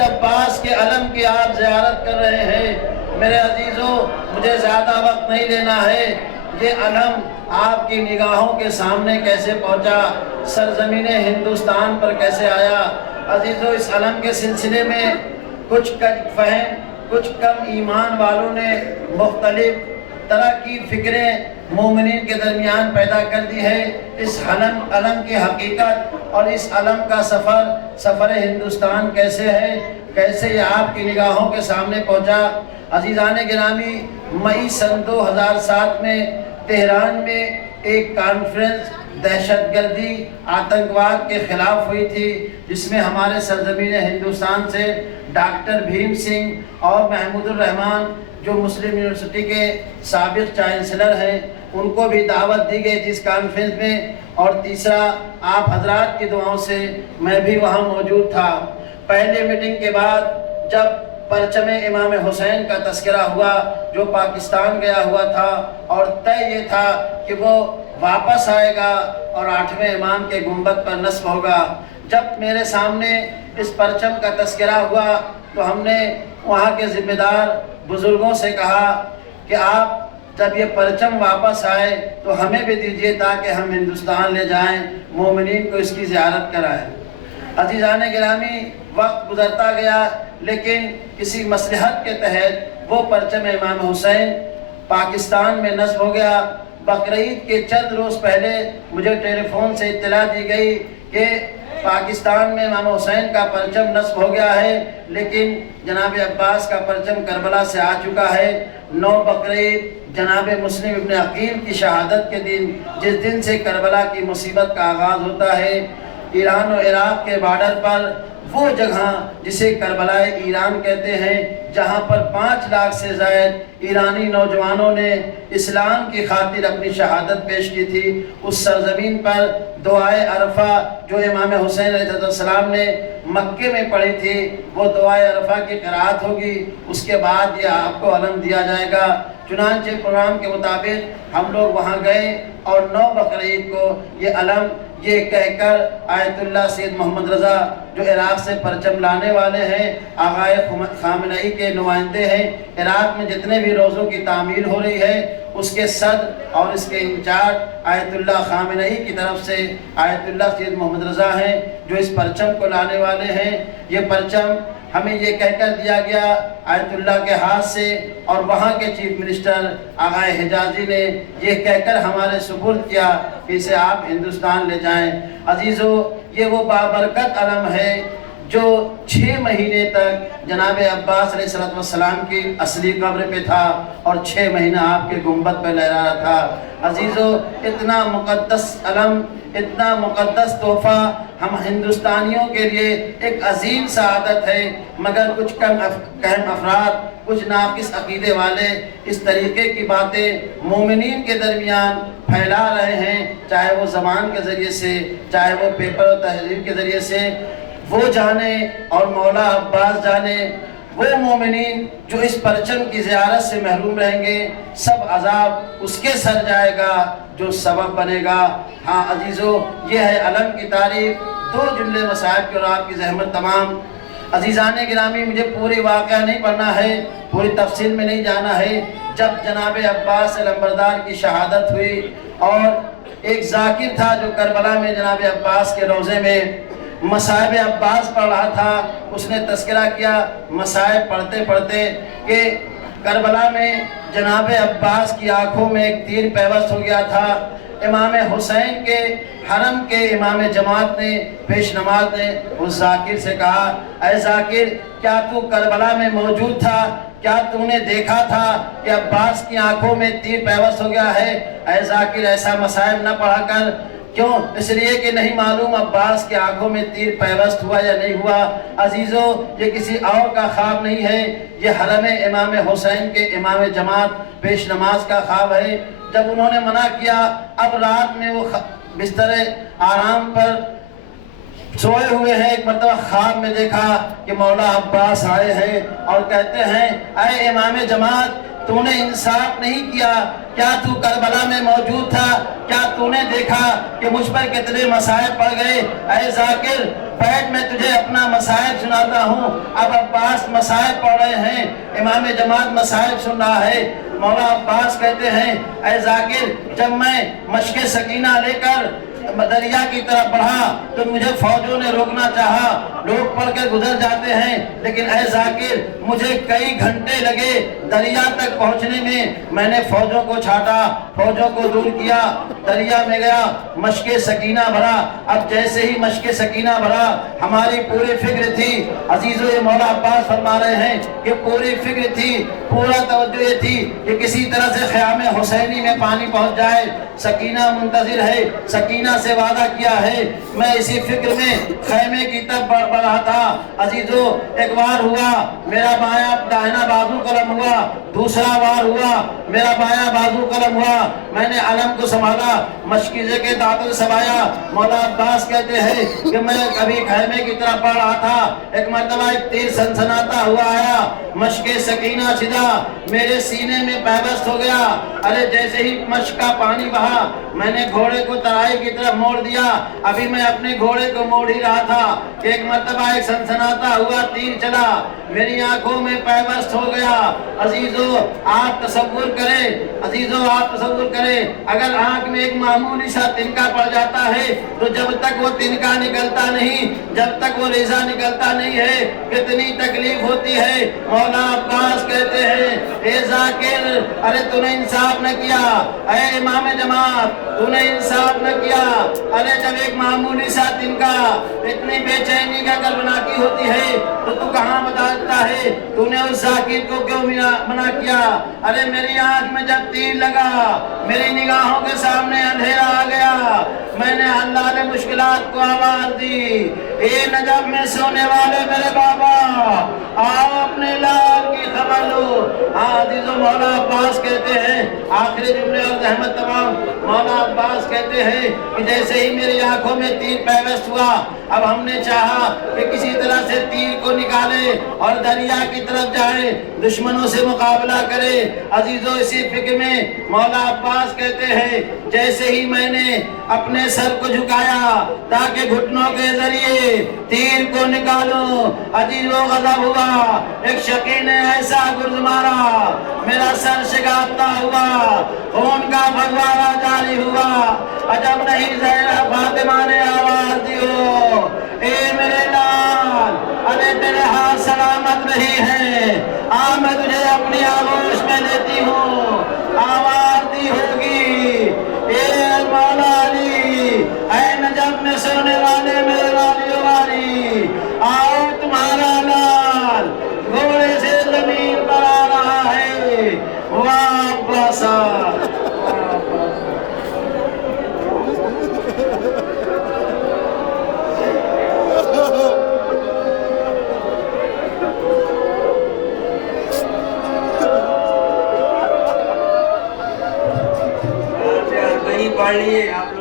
حج عباس کے علم کی آپ زیارت کر رہے ہیں۔ میرے عزیزوں، مجھے زیادہ وقت نہیں لینا ہے۔ یہ علم آپ کی نگاہوں کے سامنے کیسے پہنچا، سرزمین ہندوستان پر کیسے آیا۔ عزیزوں، اس علم کے سلسلے میں کچھ فہم، کچھ کم ایمان والوں نے مختلف طرح کی فکریں مومنین کے درمیان پیدا کر دی ہے۔ اس علم کی حقیقت اور اس علم کا سفر ہندوستان کیسے ہے، کیسے یہ آپ کی نگاہوں کے سامنے پہنچا۔ عزیزان گرامی، مئی سن 2007 میں تہران میں ایک کانفرنس دہشت گردی آتنکواد کے خلاف ہوئی تھی، جس میں ہمارے سرزمین ہندوستان سے ڈاکٹر بھیم سنگھ اور محمود الرحمان جو مسلم یونیورسٹی کے سابق چانسلر ہیں، ان کو بھی دعوت دی گئی تھی اس کانفرنس میں۔ اور تیسرا، آپ حضرات کی دعاؤں سے میں بھی وہاں موجود تھا۔ پہلے میٹنگ کے بعد جب پرچم امام حسین کا تذکرہ ہوا جو پاکستان گیا ہوا تھا، اور طے یہ تھا کہ وہ واپس آئے گا اور 8ویں امام کے گنبد پر نصب ہوگا، جب میرے سامنے اس پرچم کا تذکرہ ہوا تو ہم نے وہاں کے ذمہ دار بزرگوں سے کہا کہ آپ جب یہ پرچم واپس آئے تو ہمیں بھی دیجیے تاکہ ہم ہندوستان لے جائیں، مومنین کو اس کی زیارت کرائیں۔ عزیزان گرامی، وقت گزرتا گیا، لیکن کسی مصلحت کے تحت وہ پرچم امام حسین پاکستان میں نصب ہو گیا۔ بقرعید کے چند روز پہلے مجھے ٹیلی فون سے اطلاع دی گئی کہ پاکستان میں امام حسین کا پرچم نصب ہو گیا ہے، لیکن جناب عباس کا پرچم کربلا سے آ چکا ہے۔ 9 بقرعید جناب مسلم ابن عقیل کی شہادت کے دن، جس دن سے کربلا کی مصیبت کا آغاز ہوتا ہے، ایران و عراق کے بارڈر پر وہ جگہ جسے کربلا ایران کہتے ہیں، جہاں پر 5 لاکھ سے زائد ایرانی نوجوانوں نے اسلام کی خاطر اپنی شہادت پیش کی تھی، اس سرزمین پر دعائے عرفہ جو امام حسین علیہ السلام نے مکے میں پڑھی تھی، وہ دعائے عرفہ کی قرأت ہوگی، اس کے بعد یہ آپ کو علم دیا جائے گا۔ چنانچہ پروگرام کے مطابق ہم لوگ وہاں گئے اور 9 بقرعید کو یہ علم یہ کہہ کر آیت اللہ سید محمد رضا جو عراق سے پرچم لانے والے ہیں، آغائے خامنئی کے نمائندے ہیں، عراق میں جتنے بھی روزوں کی تعمیر ہو رہی ہے اس کے صدر اور اس کے انچارج آیت اللہ خامنئی کی طرف سے آیت اللہ سید محمد رضا ہیں جو اس پرچم کو لانے والے ہیں۔ یہ پرچم ہمیں یہ کہہ کر دیا گیا آیت اللہ کے ہاتھ سے، اور وہاں کے چیف منسٹر آغائے حجازی نے یہ کہہ کر ہمارے سپرد کیا کہ اسے آپ ہندوستان لے جائیں۔ عزیزو، یہ وہ بابرکت علم ہے جو 6 مہینے تک جناب عباس علیہ السلام کی اصلی قبر پہ تھا اور 6 مہینہ آپ کے گنبد پہ لہرا رہا تھا۔ عزیزو، اتنا مقدس علم، اتنا مقدس تحفہ ہم ہندوستانیوں کے لیے ایک عظیم سعادت ہے، مگر کچھ کم افراد، کچھ ناقص عقیدے والے اس طریقے کی باتیں مومنین کے درمیان پھیلا رہے ہیں، چاہے وہ زبان کے ذریعے سے، چاہے وہ پیپر و تحریر کے ذریعے سے۔ وہ جانے اور مولا عباس جانے، وہ مومنین جو اس پرچم کی زیارت سے محروم رہیں گے، سب عذاب اس کے سر جائے گا جو سبب بنے گا۔ ہاں عزیزو، یہ ہے علم کی تعریف۔ 2 جملے مصاحب کی اور آپ کی زحمت تمام۔ عزیزان گرامی، مجھے پوری واقعہ نہیں پڑھنا ہے، پوری تفصیل میں نہیں جانا ہے۔ جب جناب عباس علمبردار کی شہادت ہوئی اور ایک ذاکر تھا جو کربلا میں جناب عباس کے روضے میں مصائب عباس پڑھ رہا تھا، اس نے تذکرہ کیا مصائب پڑھتے پڑھتے کہ کربلا میں جناب عباس کی آنکھوں میں ایک تیر پیوست ہو گیا تھا۔ امام حسین کے حرم کے امام جماعت نے، پیش نماز نے اس ذاکر سے کہا، اے ذاکر، کیا تو کربلا میں موجود تھا؟ کیا تو نے دیکھا تھا کہ عباس کی آنکھوں میں تیر پیوست ہو گیا ہے؟ اے ذاکر، ایسا مصائب نہ پڑھا کر۔ کیوں؟ اس لیے کہ نہیں معلوم عباس کے آنکھوں میں تیر پیوست ہوا یا نہیں ہوا۔ عزیزو، یہ کسی اور کا خواب نہیں ہے، یہ حرم امام حسین کے امام جماعت پیش نماز کا خواب ہے۔ جب انہوں نے منع کیا، اب رات میں وہ بستر آرام پر سوئے ہوئے ہیں، ایک مرتبہ خواب میں دیکھا کہ مولا عباس آئے ہیں اور کہتے ہیں، اے امام جماعت، تو نے انصاف نہیں کیا، کیا تو کربلا میں موجود تھا؟ کیا تو نے دیکھا کہ مجھ پر کتنے مسائب پڑ گئے؟ اے ذاکر بیٹھ، میں تجھے اپنا مسائب سناتا ہوں۔ اب عباس مسائب پڑھ رہے ہیں، امام جماعت مسائب سن رہا ہے۔ مولا عباس کہتے ہیں اے ذاکر جب میں مشق سکینہ لے کر دریا کی طرف بڑھا تو مجھے فوجوں نے روکنا چاہا، لوگ پڑھ کر گزر جاتے ہیں، لیکن اے ذاکر مجھے کئی گھنٹے لگے دریا تک پہنچنے میں نے فوجوں کو چھاٹا، فوجوں کو دور کیا، دریا میں گیا، مشق سکینہ بھرا۔ اب جیسے ہی مشق سکینہ بھرا ہماری پوری فکر تھی، عزیزو یہ مولا عباس فرما رہے ہیں کہ پوری فکر تھی، پورا توجہ یہ تھی کہ کسی طرح سے خیام حسینی میں پانی پہنچ جائے۔ سکینہ منتظر ہے، سکینہ سے وعدہ کیا ہے۔ میں اسی فکر میں خیمے کی طرف بڑھ رہا تھا۔ عزیزو ایک وار ہوا میرا بایاں داہنا بازو قلم ہوا، دوسرا وار ہوا میرا بایاں بازو قلم ہوا، میں نے علم کو سنبھالا، مشکیزے کے داتل سبایا۔ مولا عباس کہتے ہیں کہ میں کبھی خیمے کی طرف بڑھ رہا تھا، ایک مرتبہ ایک تیر سنسناتا ہوا آیا، مشق سکینہ چھدا میرے سینے میں پیوست ہو گیا۔ ارے جیسے ہی مشق کا پانی بہا میں نے گھوڑے کو ترائی کی طرف موڑ دیا، ابھی میں اپنے گھوڑے کو موڑ ہی رہا تھا کہ ایک مرتبہ ایک سنسناتا ہوا تیر چلا، میری آنکھوں میں پیوست ہو گیا۔ عزیزو آپ تصور کریں، عزیزو آپ تصور کریں اگر آنکھ میں ایک معمولی سا تنکا پڑ جاتا ہے تو جب تک وہ تنکا نکلتا نہیں، جب تک وہ ریزہ نکلتا نہیں ہے کتنی تکلیف ہوتی ہے۔ مولا عباس کہتے ہیں اے ذاکر ارے تو نے انصاف نہ کیا، اے امام جماعت تو نے انصاف نہ کیا۔ ارے جب ایک معمولی سا تنکا اتنی بے چینی کا کلبنا کی ہوتی ہے تو کہاں بتاتا ہے تو نے اس ذاکر کو کیوں منع کیا؟ ارے میری آنکھ میں جب تیر لگا میری نگاہوں کے سامنے اندھیرا آ گیا، میں نے اللہ نے مشکلات کو آواز دی، اے نجف میں سونے والے میرے بابا آؤ اپنے لال کی خبر لو۔ عزیزو مولا عباس کہتے ہیں آخری جملے اور زحمت تمام، مولا عباس کہتے ہیں کہ جیسے ہی میری آنکھوں میں تیر پیوست ہوا اب ہم نے چاہا کہ کسی طرح سے تیر کو نکالے اور دریا کی طرف جائے، دشمنوں سے مقابلہ کرے۔ عزیزو اسی فکر میں مولا عباس کہتے ہیں جیسے ہی میں نے اپنے سر کو جھکایا تاکہ گھٹنوں کے ذریعے تیر کو نکالوں، عجیب و غضب ہوا، ایک شقی نے ایسا گرز مارا میرا سر شکافتہ ہوا، خون کا فوارہ جاری ہوا۔ عجب نہیں زہرا فاطمہ نے آواز دی ہو اے میرے لال ارے تیرے ہاتھ سلامت نہیں ہے، میں تجھے اپنی آغوش میں لیتی ہوں۔ آواز دی ہوگی اے مولا علی اے نجف میں سونے والے میرے والیو والی آؤ تمہارا لال گھوڑے سے زمین پر آ رہا ہے۔ واپس پڑھ لیے آپ لوگ۔